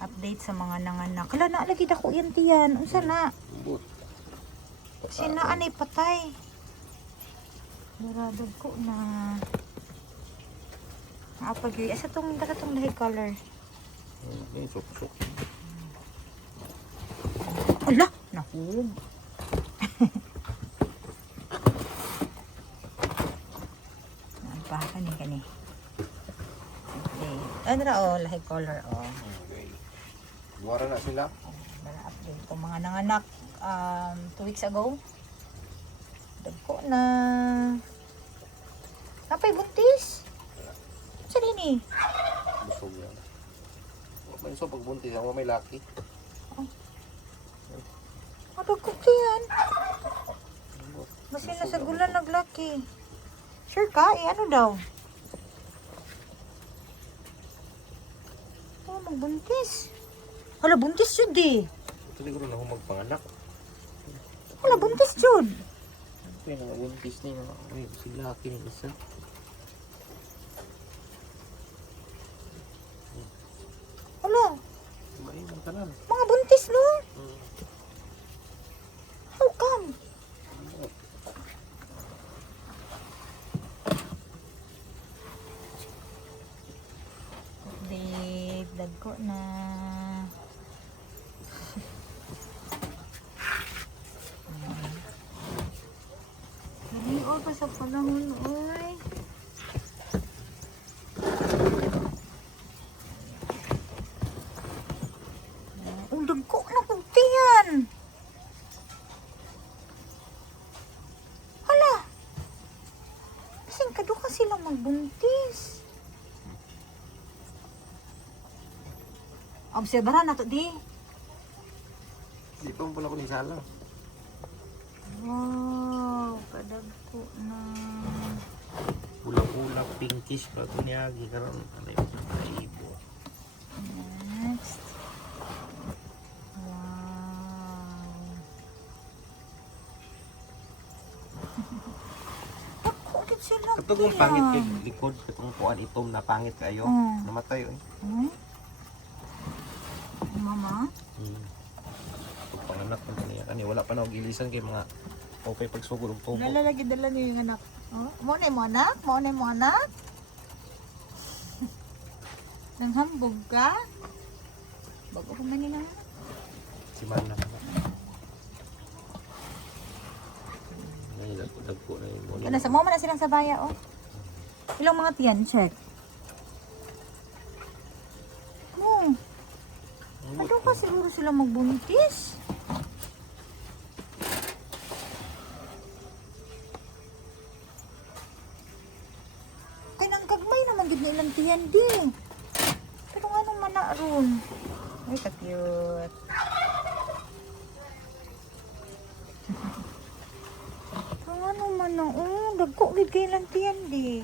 Update sa mga nanganak. Kala na lagi dako yan tiyan. Unsa na? Sina anay patay. Naradog ko na. Apag asa tong lahi color. Sok-sok. Ala, nahug. Nampa kani. Okay. Ano ra lahi color Okay. Buwara na sila. Para update itong mga nanganak 2 weeks ago. Dagko na. Napay buntis. Sa dini. Busog yan. May so pagbuntis ako may laki. Dagko yan. Basi na sa gulan naglaki. Sure ka? Ano daw? Oh, magbuntis. Hala, buntis yun di. Ito siguro na ako magpanganak. Hala, buntis yun. Kaya nangabuntis na yun. Ay, si laki ng isa. Hala, Main ang tanan. mga buntis no? How come? Update, dagko na. Naliol pa sa panahon, oy. Ang dagko na kuntiyan. Hala. Kasing kaduka silang magbuntis. Obserbahan na to di. Di pa mo pala ko ni Sala. Wow, kadagko na. Ulang-ulang pinkish pa ito niyagi. Karoon, ano yung ibo. Next. Wow. Bakit sila? Ito kung pangit kay likod, itong kuan itom na pangit kayo. Namatay yun. Mama? Pag panganak mo niya kani wala pa na og ilisan kay mga okay pag sugod og tubo. Nalalagi dala niyo yung anak. Oh, mo na mo anak? Mo na mo anak? Nanghambog ka? Bago ko man nila. Si Mana. Ay, dagko na yun. Ano, sa mo man na silang sabaya, oh. Ilang mga tiyan, check. Oh. Ano ka siguro sila magbuntis? Kaya nang kagmay naman gid na ilang tiyan di. Pero nga naman na ron. Ay, ka-cute. Pero nga naman na, dagko gid kay ilang tiyan di.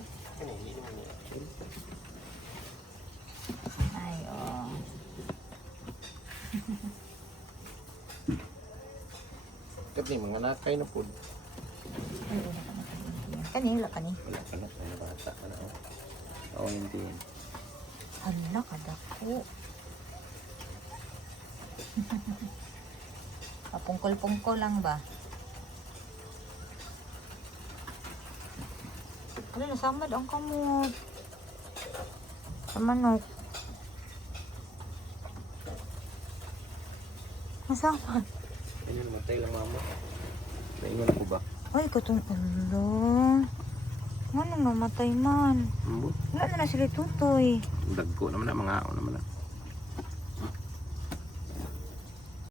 Ay, oh. Kat ni mga nakay na pud. Ay, kanila kani. Wala pa na mga bata na. Oo, hindi. Hala, kadako. Pungkol-pungkol lang ba? Ano, nasamad ang kamot. Sa manok. Nasamad. Ayun, matay lang mama. Naingon ko ba? Ay, katong ulo. Ano namatay man? Ambot. Wala na sila tutoy. Dagko naman na mga naman na.